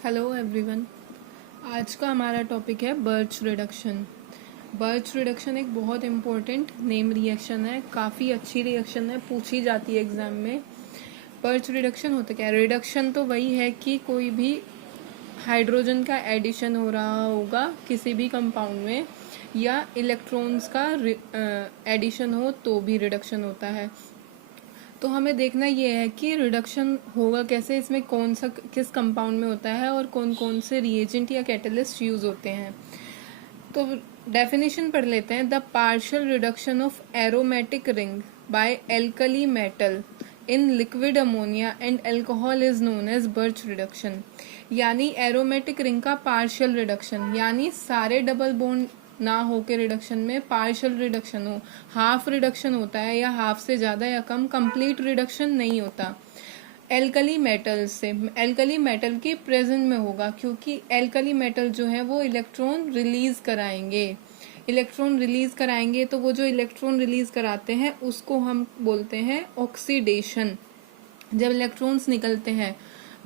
Hello everyone. आज का हमारा टॉपिक है बर्च रिडक्शन। बर्च रिडक्शन एक बहुत इम्पोर्टेंट नेम रिएक्शन है, काफ़ी अच्छी रिएक्शन है, पूछी जाती है एग्जाम में। बर्च रिडक्शन होता क्या है? रिडक्शन तो वही है कि कोई भी हाइड्रोजन का एडिशन हो रहा होगा किसी भी कंपाउंड में, या इलेक्ट्रॉन्स का एडिशन हो तो भी रिडक्शन होता है। तो हमें देखना ये है कि रिडक्शन होगा कैसे, इसमें कौन सा किस कंपाउंड में होता है और कौन कौन से रिएजेंट या कैटलिस्ट यूज होते हैं। तो डेफिनेशन पढ़ लेते हैं। The partial reduction of aromatic ring by alkali metal in liquid ammonia and alcohol is known as Birch reduction. यानी एरोमेटिक रिंग का पार्शियल रिडक्शन, यानी सारे डबल बॉन्ड ना हो के रिडक्शन में पार्शियल रिडक्शन हो, हाफ रिडक्शन होता है या हाफ से ज़्यादा या कम, कंप्लीट रिडक्शन नहीं होता। एल्कली मेटल से, एल्कली मेटल की प्रेजेंट में होगा, क्योंकि एल्कली मेटल जो है वो इलेक्ट्रॉन रिलीज कराएंगे। इलेक्ट्रॉन रिलीज कराएंगे तो वो जो इलेक्ट्रॉन रिलीज कराते हैं उसको हम बोलते हैं ऑक्सीडेशन। जब इलेक्ट्रॉन्स निकलते हैं,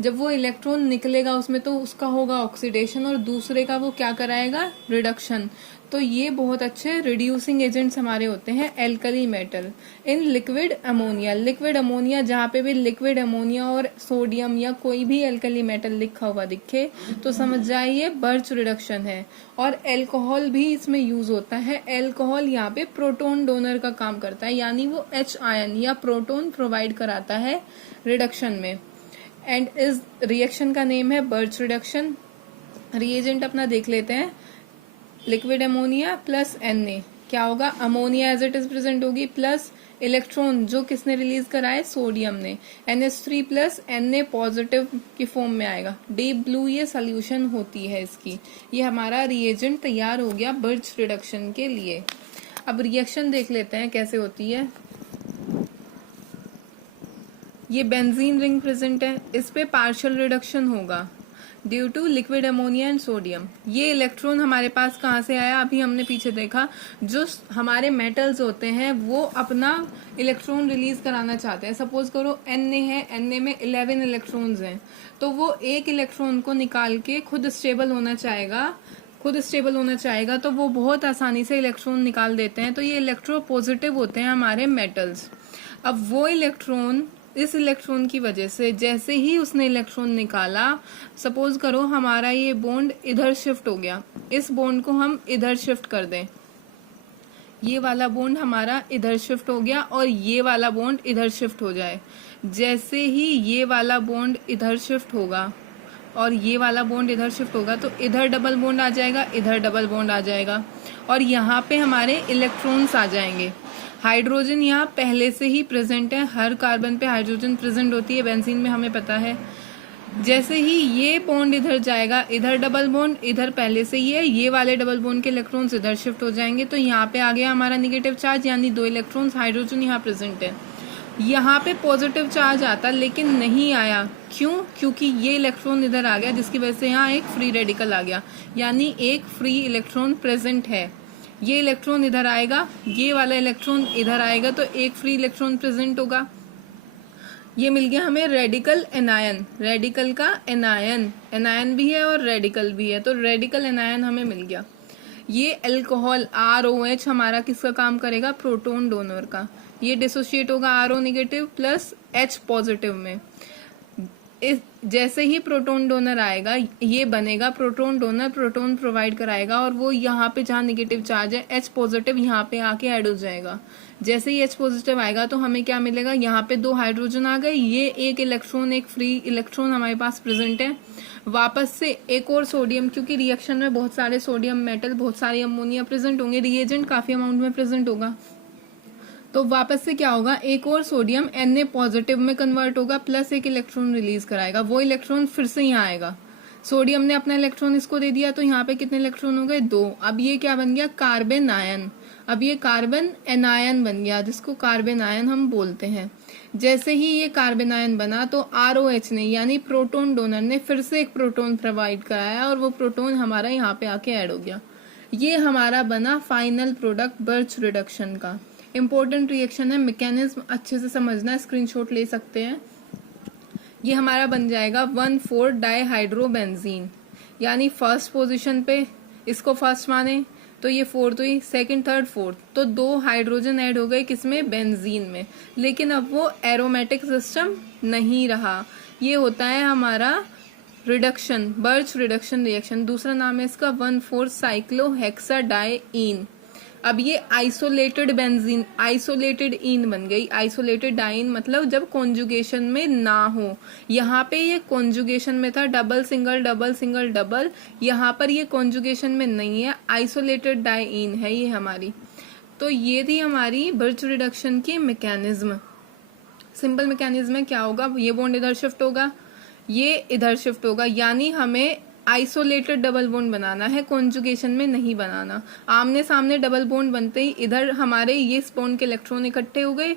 जब वो इलेक्ट्रॉन निकलेगा उसमें तो उसका होगा ऑक्सीडेशन और दूसरे का वो क्या कराएगा, रिडक्शन। तो ये बहुत अच्छे रिड्यूसिंग एजेंट्स हमारे होते हैं alkali metal in liquid ammonia. Liquid ammonia, जहाँ पे भी लिक्विड अमोनिया और सोडियम या कोई भी एल्कली मेटल लिखा हुआ दिखे तो समझ जाइए बर्च रिडक्शन है। और एल्कोहल भी इसमें यूज होता है। एल्कोहल यहाँ पे प्रोटोन डोनर का काम करता है, यानी वो H आयन या प्रोटोन प्रोवाइड कराता है रिडक्शन में। एंड इस रिएक्शन का नेम है बर्च रिडक्शन। रिएजेंट अपना देख लेते हैं। लिक्विड अमोनिया प्लस Na, क्या होगा, ammonia as it is present होगी प्लस इलेक्ट्रॉन जो किसने रिलीज कराए, सोडियम ने, NH3 प्लस Na पॉजिटिव की फॉर्म में आएगा। डीप ब्लू ये सोल्यूशन होती है इसकी। ये हमारा रिएजेंट तैयार हो गया बर्च रिडक्शन के लिए। अब रिएक्शन देख लेते हैं कैसे होती है। ये बेंजीन रिंग प्रेजेंट है, इस पे पार्शियल रिडक्शन होगा due to liquid ammonia and sodium. ये इलेक्ट्रॉन हमारे पास कहाँ से आया, अभी हमने पीछे देखा, जो हमारे मेटल्स होते हैं वो अपना इलेक्ट्रॉन रिलीज कराना चाहते हैं। सपोज करो Na है, Na में 11 इलेक्ट्रॉन्स हैं, तो वो एक इलेक्ट्रॉन को निकाल के खुद स्टेबल होना चाहेगा, तो वो बहुत आसानी से इलेक्ट्रॉन निकाल देते हैं। तो ये इलेक्ट्रोपॉजिटिव होते हैं हमारे मेटल्स। अब वो इलेक्ट्रॉन, इस इलेक्ट्रॉन की वजह से जैसे ही उसने इलेक्ट्रॉन निकाला, सपोज करो हमारा ये बॉन्ड इधर शिफ्ट हो गया, इस बॉन्ड को हम इधर शिफ्ट कर दें, ये वाला बॉन्ड हमारा इधर शिफ्ट हो गया और ये वाला बॉन्ड इधर शिफ्ट हो जाए। जैसे ही ये वाला बॉन्ड इधर शिफ्ट होगा और ये वाला बॉन्ड इधर शिफ्ट होगा तो इधर डबल बॉन्ड आ जाएगा, इधर डबल बॉन्ड आ जाएगा और यहाँ पे हमारे इलेक्ट्रॉन्स आ जाएंगे। हाइड्रोजन यहाँ पहले से ही प्रेजेंट है, हर कार्बन पे हाइड्रोजन प्रेजेंट होती है, बेंजीन में हमें पता है। जैसे ही ये बॉन्ड इधर जाएगा, इधर डबल बॉन्ड, इधर पहले से ही है, ये वाले डबल बॉन्ड के इलेक्ट्रॉन्स इधर शिफ्ट हो जाएंगे, तो यहाँ पे आ गया हमारा निगेटिव चार्ज, यानी 2 इलेक्ट्रॉन्स हाइड्रोजन यहाँ प्रेजेंट है। यहाँ पे पॉजिटिव चार्ज आता लेकिन नहीं आया, क्यों? क्योंकि ये इलेक्ट्रॉन इधर आ गया, जिसकी वजह से यहाँ एक फ्री रेडिकल आ गया, यानी एक फ्री इलेक्ट्रॉन प्रेजेंट है। ये इलेक्ट्रॉन इधर आएगा, ये वाला इलेक्ट्रॉन इधर आएगा, तो एक फ्री इलेक्ट्रॉन प्रेजेंट होगा। ये मिल गया हमें रेडिकल एनायन। रेडिकल का एनायन, एनायन भी है और रेडिकल भी है, तो रेडिकल एनायन हमें मिल गया। ये अल्कोहल ROH हमारा किसका काम करेगा, प्रोटोन डोनर का। ये डिसोशिएट होगा RO negative plus H positive में। इस जैसे ही प्रोटोन डोनर आएगा, ये बनेगा प्रोटोन डोनर, प्रोटोन प्रोवाइड कराएगा और वो यहाँ पे जहाँ नेगेटिव चार्ज है H पॉजिटिव यहाँ पे आके ऐड हो जाएगा। जैसे ही H पॉजिटिव आएगा तो हमें क्या मिलेगा, यहाँ पे 2 हाइड्रोजन आ गए, ये एक इलेक्ट्रॉन, एक फ्री इलेक्ट्रॉन हमारे पास प्रेजेंट है। वापस से एक और सोडियम, क्योंकि रिएक्शन में बहुत सारे सोडियम मेटल, बहुत सारे अमोनिया प्रेजेंट होंगे, रिएजेंट काफी अमाउंट में प्रेजेंट होगा, तो वापस से क्या होगा, एक और सोडियम Na पॉजिटिव में कन्वर्ट होगा प्लस एक इलेक्ट्रॉन रिलीज कराएगा। वो इलेक्ट्रॉन फिर से यहाँ आएगा, सोडियम ने अपना इलेक्ट्रॉन इसको दे दिया, तो यहाँ पे कितने इलेक्ट्रॉन हो गए, 2। अब ये क्या बन गया, कार्बन आयन। अब ये कार्बन एनायन बन गया, जिसको कार्बन आयन हम बोलते हैं। जैसे ही ये कार्बन आयन बना तो ROH ने, यानी प्रोटोन डोनर ने, फिर से एक प्रोटोन प्रोवाइड कराया और वो प्रोटोन हमारा यहाँ पे आके ऐड हो गया। ये हमारा बना फाइनल प्रोडक्ट बर्च रिडक्शन का। इंपॉर्टेंट रिएक्शन है, मैकेनिज्म अच्छे से समझना है, स्क्रीनशॉट ले सकते हैं। ये हमारा बन जाएगा 1,4 डाईहाइड्रोबेंजीन, यानी फर्स्ट पोजीशन पे इसको फर्स्ट माने तो ये फोर्थ हुई, सेकंड थर्ड फोर्थ, तो 2 हाइड्रोजन ऐड हो गए किसमें, बेंजीन में। लेकिन अब वो एरोमेटिक सिस्टम नहीं रहा, ये होता है हमारा रिडक्शन, बर्च रिडक्शन रिएक्शन। दूसरा नाम है इसका 1,4 साइक्लोहेक्साडाइईन। अब ये आइसोलेटेड बेंजीन, आइसोलेटेड ईन बन गई। आइसोलेटेड डाइन मतलब जब कॉन्जुगेशन में ना हो। यहाँ पे ये कॉन्जुगेशन में था, double single double single double, यहाँ पर ये कॉन्जुगेशन में नहीं है, आइसोलेटेड डाइन है ये हमारी। तो ये थी हमारी बर्च रिडक्शन की मैकेनिज्म। सिंपल मैकेनिज्म है, क्या होगा, ये बॉन्ड इधर शिफ्ट होगा, ये इधर शिफ्ट होगा, यानी हमें आइसोलेटेड डबल बॉन्ड बनाना है, कॉन्जुगेशन में नहीं बनाना। आमने सामने डबल बॉन्ड बनते ही इधर हमारे ये बॉन्ड के इलेक्ट्रॉन इकट्ठे हो गए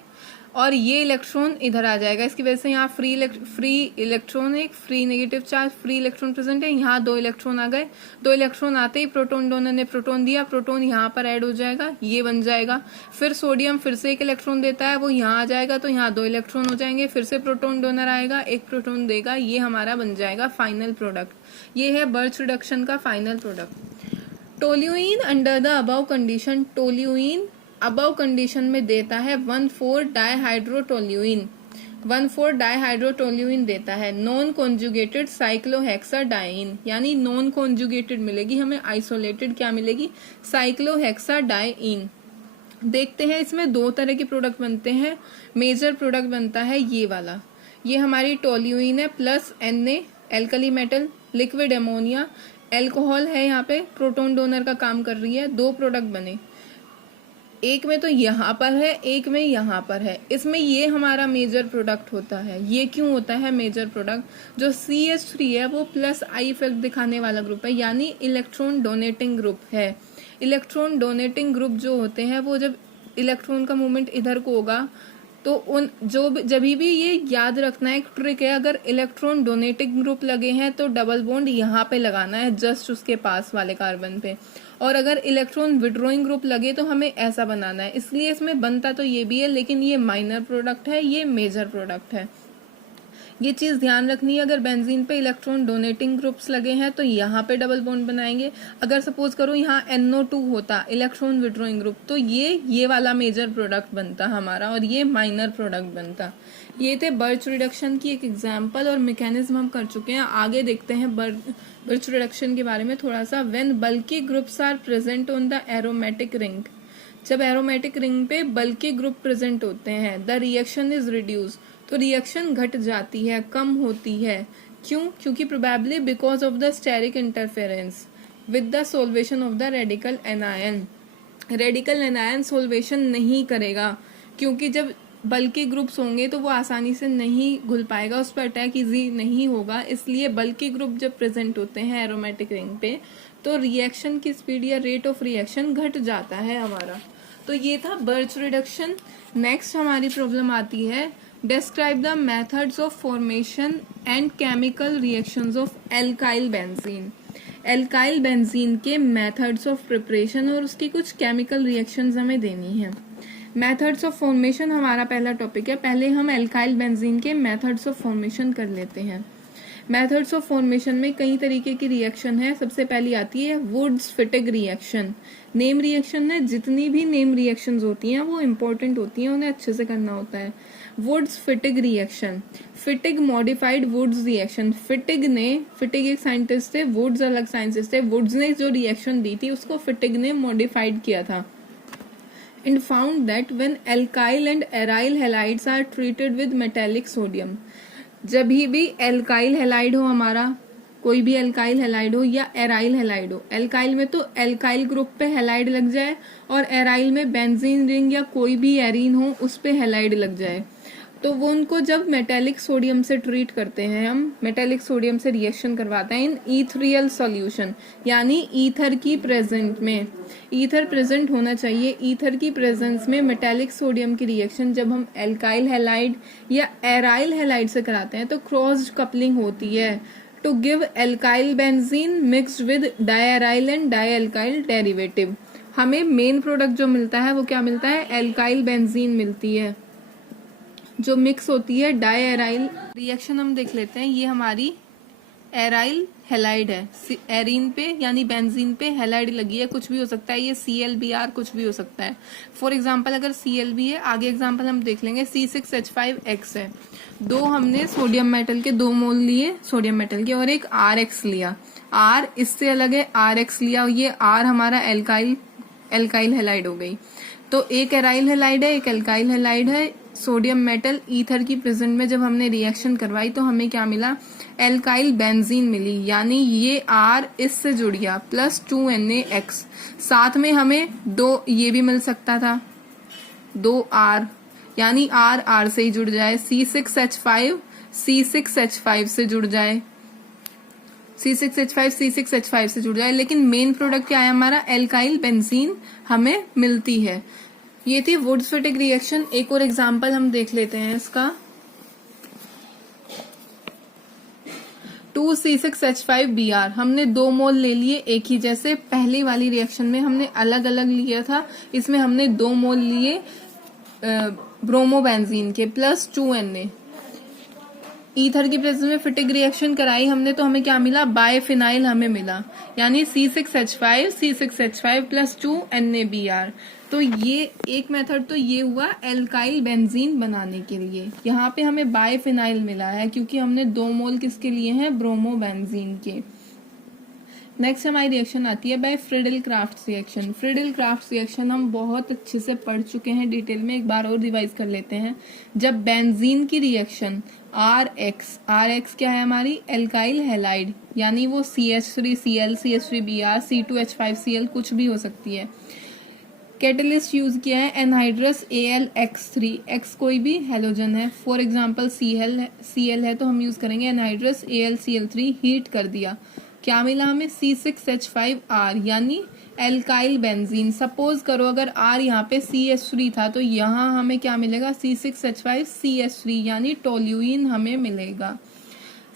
और ये इलेक्ट्रॉन इधर आ जाएगा। इसकी वजह से यहाँ फ्री इलेक्ट्रॉन, एक free negative charge, free electron present है। यहाँ 2 इलेक्ट्रॉन आ गए, 2 इलेक्ट्रॉन आते ही प्रोटॉन डोनर ने प्रोटॉन दिया, प्रोटॉन यहाँ पर ऐड हो जाएगा, ये बन जाएगा। फिर सोडियम फिर से 1 इलेक्ट्रॉन देता है, वो यहाँ आ जाएगा, तो यहाँ 2 इलेक्ट्रॉन हो जाएंगे। फिर से प्रोटॉन डोनर आएगा, 1 प्रोटॉन देगा, ये हमारा बन जाएगा फाइनल प्रोडक्ट। ये है बर्च रिडक्शन का final product. Toluene under the above condition, toluene above condition में देता है 1,4 डाईहाइड्रोटोल्यूइन, 1,4 डाईहाइड्रोटोल्यूइन देता है। नॉन कॉन्जुगेटेड साइक्लोहेक्साडाइन, यानी नॉन कॉन्जुगेटेड मिलेगी हमें, आइसोलेटेड क्या मिलेगी, साइक्लोहेक्साडाइन। देखते हैं इसमें 2 तरह के प्रोडक्ट बनते हैं। मेजर प्रोडक्ट बनता है ये वाला, ये हमारी टोल्यूइन है plus Na alkali metal, liquid ammonia, alcohol है, यहाँ पे प्रोटॉन डोनर का काम कर रही है। 2 प्रोडक्ट बने, एक में तो यहाँ पर है, एक में यहाँ पर है। इसमें ये हमारा मेजर प्रोडक्ट होता है। ये क्यों होता है मेजर प्रोडक्ट, जो CH3 है वो प्लस आई इफेक्ट दिखाने वाला ग्रुप है, यानी इलेक्ट्रॉन डोनेटिंग ग्रुप है। इलेक्ट्रॉन डोनेटिंग ग्रुप जो होते हैं वो जब इलेक्ट्रॉन का मूवमेंट इधर को होगा तो उन जब भी ये याद रखना है, एक ट्रिक है, अगर इलेक्ट्रॉन डोनेटिंग ग्रुप लगे हैं तो डबल बॉन्ड यहाँ पे लगाना है, जस्ट उसके पास वाले कार्बन पे, और अगर इलेक्ट्रॉन विड्रॉइंग ग्रुप लगे तो हमें ऐसा बनाना है। इसलिए इसमें बनता तो ये भी है, लेकिन ये माइनर प्रोडक्ट है, ये मेजर प्रोडक्ट है। ये चीज ध्यान रखनी है, अगर बेंजीन पे इलेक्ट्रॉन डोनेटिंग ग्रुप्स लगे हैं तो यहाँ पे डबल बॉन्ड बनाएंगे। अगर सपोज करो यहाँ NO2 होता, इलेक्ट्रॉन विड्रॉइंग ग्रुप, तो ये वाला मेजर प्रोडक्ट बनता हमारा और ये माइनर प्रोडक्ट बनता। ये थे बर्च रिडक्शन की एक एग्जाम्पल और मैकेनिज्म हम कर चुके हैं। आगे देखते हैं बर्च रिडक्शन के बारे में थोड़ा सा। When bulky groups are present on the aromatic ring, जब एरोमेटिक रिंग पे बल्की ग्रुप प्रेजेंट होते हैं, द रिएक्शन इज रिड्यूस, तो रिएक्शन घट जाती है, कम होती है। क्यों, क्योंकि probably because of the steric interference with the solvation of the radical anion. Radical anion solvation नहीं करेगा, क्योंकि जब बल्कि ग्रुप्स होंगे तो वो आसानी से नहीं घुल पाएगा, उस पर अटैक इजी नहीं होगा। इसलिए बल्कि ग्रुप जब प्रेजेंट होते हैं एरोमेटिक रिंग पे तो रिएक्शन की स्पीड या रेट ऑफ रिएक्शन घट जाता है हमारा। तो ये था बर्च रिडक्शन। नेक्स्ट हमारी प्रॉब्लम आती है, describe the methods of formation and chemical reactions of alkyl benzene। alkyl benzene के methods of preparation और उसकी कुछ chemical reactions हमें देनी है। methods of formation हमारा पहला टॉपिक है। पहले हम alkyl benzene के methods of formation कर लेते हैं। मेथड्स ऑफ फॉर्मेशन में कई तरीके की रिएक्शन है। सबसे पहली आती है Wurtz Fittig reaction. Name reaction है, जितनी भी नेम रिएक्शंस होती हैं वो इम्पोर्टेंट होती हैं, उन्हें अच्छे से करना होता है। Wurtz Fittig reaction, Fittig modified Wurtz reaction. Fittig एक साइंटिस्ट थे, वुड्स अलग साइंटिस्ट थे। वुड्स ने जो रिएक्शन दी थी उसको फिटिग ने मॉडिफाइड किया था। and found that when alkyl and aryl halides are treated with metallic sodium, जब भी एल्काइल हेलाइड हो, हमारा कोई भी एल्काइल हेलाइड हो या एराइल हेलाइड हो, एल्काइल में तो एल्काइल ग्रुप पे हेलाइड लग जाए और एराइल में बेंजीन रिंग या कोई भी एरीन हो उस पे हेलाइड लग जाए, तो वो उनको जब मेटेलिक सोडियम से ट्रीट करते हैं, हम मेटेलिक सोडियम से रिएक्शन करवाते हैं इन ईथरियल सॉल्यूशन, यानी ईथर की प्रेजेंट में। ईथर प्रेजेंट होना चाहिए। ईथर की प्रेजेंस में मेटेलिक सोडियम की रिएक्शन जब हम एल्काइल हेलाइड या एराइल हेलाइड से कराते हैं तो क्रॉस्ड कपलिंग होती है to give alkyl benzene mixed with diaryl and dialkyl derivative. हमें मेन प्रोडक्ट जो मिलता है वो क्या मिलता है, एल्काइल बेंजीन मिलती है। जो मिक्स होती है डाई एराइल रिएक्शन हम देख लेते हैं। ये हमारी एराइल हेलाइड है, एरीन पे यानी बेंजीन पे हेलाइड लगी है, कुछ भी हो सकता है, ये ClBr कुछ भी हो सकता है। फॉर एग्जांपल अगर Cl भी है, आगे एग्जांपल हम देख लेंगे, C6H5X है। दो हमने सोडियम मेटल के 2 मोल लिए सोडियम मेटल के और एक Rx लिया, R इससे अलग है, Rx लिया, ये R हमारा एल्काइल हेलाइड हो गई। तो एक एराइल हेलाइड है, एक एल्काइल हेलाइड है। सोडियम मेटल ईथर की प्रेजेंट में जब हमने रिएक्शन करवाई तो हमें क्या मिला, एल्काइल बेंजीन मिली, यानी ये R इससे जुड़ गया प्लस 2NaX। साथ में हमें 2 ये भी मिल सकता था, 2R, यानी R से ही जुड़ जाए, C6H5 से जुड़ जाए, C6H5 से जुड़ जाए। लेकिन मेन प्रोडक्ट क्या है हमारा, एल्काइल बेंजीन हमें मिलती है। ये थी वुड्स-फिटिक रिएक्शन। एक और एग्जांपल हम देख लेते हैं इसका, 2C6H5Br हमने 2 मोल ले लिए एक ही, जैसे पहली वाली रिएक्शन में हमने अलग अलग लिया था, इसमें हमने 2 मोल लिए ब्रोमोबेंजीन के प्लस 2Na। ईथर की प्रेजेंस में फिटिक रिएक्शन कराई हमने तो हमें क्या मिला, बायफिनाइल हमें मिला, यानी C6H5 प्लस 2NaBr। तो ये एक मेथड तो ये हुआ एल्काइल बेंजीन बनाने के लिए। यहाँ पे हमें बायफिनाइल मिला है क्योंकि हमने 2 मोल किसके लिए हैं, ब्रोमोबेंजीन के। नेक्स्ट हमारी रिएक्शन आती है by Friedel Crafts reaction. Friedel Crafts reaction हम बहुत अच्छे से पढ़ चुके हैं डिटेल में, एक बार और रिवाइज कर लेते हैं। जब बेंजीन की रिएक्शन RX क्या है हमारी, एल्काइल हेलाइड, यानी वो CH3Cl, CH3Br, C2H5Cl कुछ भी हो सकती है। कैटलिस्ट यूज किया है एनहाइड्रस AlX3, X कोई भी हेलोजन है, फॉर एग्जांपल Cl है तो हम यूज करेंगे एनहाइड्रस AlCl3। हीट कर दिया, क्या मिला हमें, C6H5R, यानी एल्काइल बेंजीन। सपोज करो अगर R यहाँ पे CH3 था तो यहाँ हमें क्या मिलेगा, C6H5CH3, यानी टोल्यूइन हमें मिलेगा।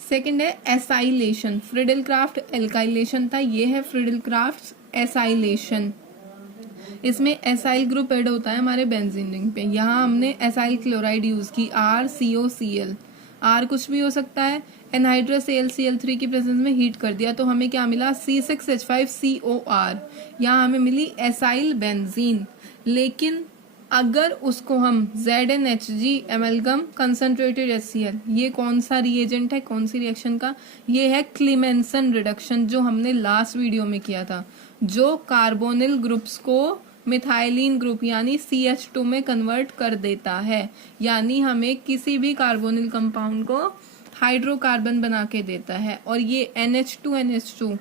सेकंड है एसाइलेशन। फ्रीडल क्राफ्ट एल्काइलेशन था, ये है फ्रीडल क्राफ्ट एसाइलेशन। इसमें एसाइल ग्रुप ऐड होता है हमारे बेंजीन रिंग पे। यहाँ हमने एसाइल क्लोराइड यूज की, RCOCl, R कुछ भी हो सकता है। एनहाइड्रस AlCl3 की प्रेजेंस में हीट कर दिया तो हमें क्या मिला, C6H5COR, यहाँ हमें मिली एसाइल बेंजीन। लेकिन अगर उसको हम ZnHg एमलगम कंसंट्रेटेड HCl, ये कौन सा रिएजेंट है, कौन सी रिएक्शन का, ये है क्लीमेंसन रिडक्शन, जो हमने लास्ट वीडियो में किया था, जो कार्बोनिल ग्रुप्स को मिथाइलिन ग्रुप यानी CH2 में कन्वर्ट कर देता है, यानी हमें किसी भी कार्बोनिल कंपाउंड को हाइड्रोकार्बन बना के देता है। और ये NH2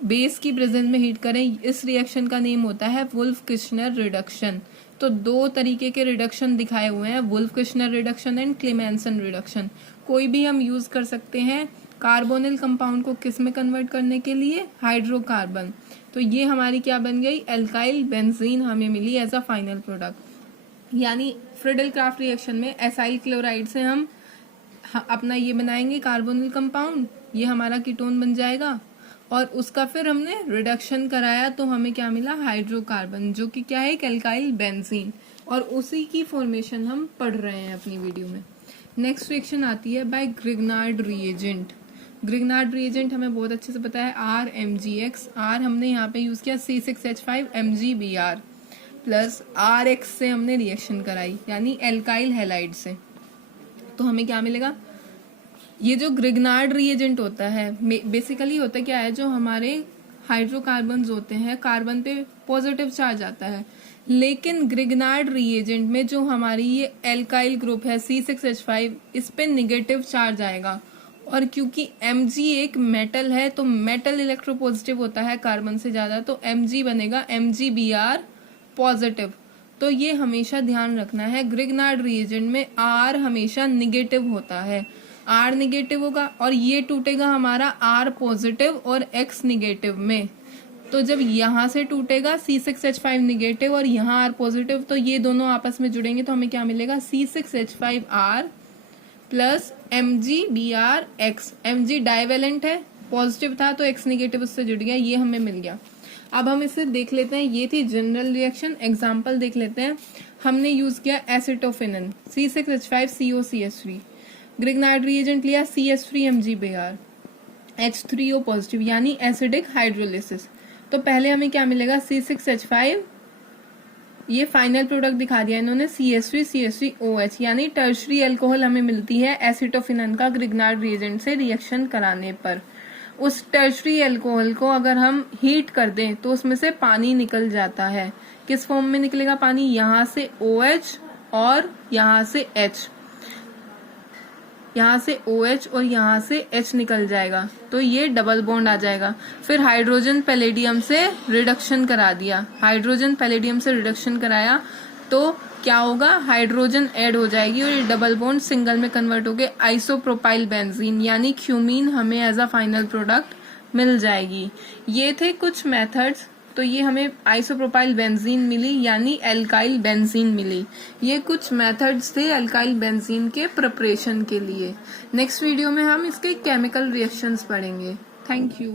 बेस की प्रेजेंस में हीट करें, इस रिएक्शन का नेम होता है वुल्फ किर्चनर रिडक्शन। तो 2 तरीके के रिडक्शन दिखाए हुए हैं, Wolff Kishner reduction and Clemmensen reduction. कोई भी हम यूज कर सकते हैं कार्बोनिल कंपाउंड को किस में कन्वर्ट करने के लिए, हाइड्रोकार्बन। तो ये हमारी क्या बन गई, एल्काइल बेंजीन हमें मिली एज अ फाइनल प्रोडक्ट। यानी फ्रीडल क्राफ्ट रिएक्शन में एसाइल क्लोराइड से हम अपना ये बनाएंगे कार्बोनिल कंपाउंड, ये हमारा कीटोन बन जाएगा, और उसका फिर हमने रिडक्शन कराया तो हमें क्या मिला, हाइड्रोकार्बन, जो कि क्या है, एक एल्काइल बेंजीन। और उसी की फॉर्मेशन हम पढ़ रहे हैं अपनी वीडियो में। नेक्स्ट रिएक्शन आती है by Grignard reagent. Grignard reagent हमें बहुत अच्छे से पता है, RMgX। R हमने यहाँ पे यूज किया C6H5MgBr प्लस RX से हमने रिएक्शन कराई, यानी एल्काइल हेलाइड से। तो हमें क्या मिलेगा, ये जो ग्रिग्नार्ड रिएजेंट होता है बेसिकली होता क्या है, जो हमारे हाइड्रोकार्बन्स होते हैं कार्बन पे पॉजिटिव चार्ज आता है, लेकिन ग्रिग्नार्ड रिएजेंट में जो हमारी ये एल्काइल ग्रुप है C6H5, इस पे निगेटिव चार्ज आएगा। और क्योंकि Mg एक मेटल है तो मेटल इलेक्ट्रोपॉजिटिव होता है कार्बन से ज्यादा, तो Mg बनेगा MgBr पॉजिटिव। तो ये हमेशा ध्यान रखना है, ग्रिग्नार्ड रिएजेंट में R हमेशा निगेटिव होता है, R निगेटिव होगा और ये टूटेगा हमारा R पॉजिटिव और X निगेटिव में। तो जब यहाँ से टूटेगा C6H5 निगेटिव और यहाँ R पॉजिटिव, तो ये दोनों आपस में जुड़ेंगे तो हमें क्या मिलेगा, C6H5R plus MgBrX। Mg divalent है, पॉजिटिव था तो X निगेटिव उससे जुड़ गया, ये हमें मिल गया। अब हम इसे देख लेते हैं, ये थी जनरल रिएक्शन। एग्जाम्पल देख लेते हैं। हमने यूज किया एसिटोफिनन C6H5COCH3, ग्रिग्नार्ड रिएजेंट लिया CH3MgBr, H3O पॉजिटिव यानी एसिडिक हाइड्रोलिसिस। तो पहले हमें क्या मिलेगा, C6H5, ये फाइनल प्रोडक्ट दिखा दिया इन्होंने CH3CH3OH यानी टर्शरी अल्कोहल हमें मिलती है एसिटोफिनन का ग्रिग्नार्ड रिएजेंट से रिएक्शन कराने पर। उस टर्शरी अल्कोहल को अगर हम हीट कर दें तो उसमें से पानी निकल जाता है। किस फॉर्म में निकलेगा पानी, यहाँ से OH और यहाँ से H, यहाँ से OH और यहाँ से H निकल जाएगा, तो ये डबल बॉन्ड आ जाएगा। फिर हाइड्रोजन पैलेडियम से रिडक्शन करा दिया, हाइड्रोजन पैलेडियम से रिडक्शन कराया तो क्या होगा, हाइड्रोजन ऐड हो जाएगी और ये डबल बॉन्ड सिंगल में कन्वर्ट होके आइसोप्रोपाइल बेंजीन यानी क्यूमीन हमें एज अ फाइनल प्रोडक्ट मिल जाएगी। ये थे कुछ मेथड्स। तो ये हमें आइसोप्रोपाइल बेंजीन मिली यानी एल्काइल बेंजीन मिली। ये कुछ मेथड्स थे एल्काइल बेंजीन के प्रिपरेशन के लिए। नेक्स्ट वीडियो में हम इसके केमिकल रिएक्शंस पढ़ेंगे। Thank you.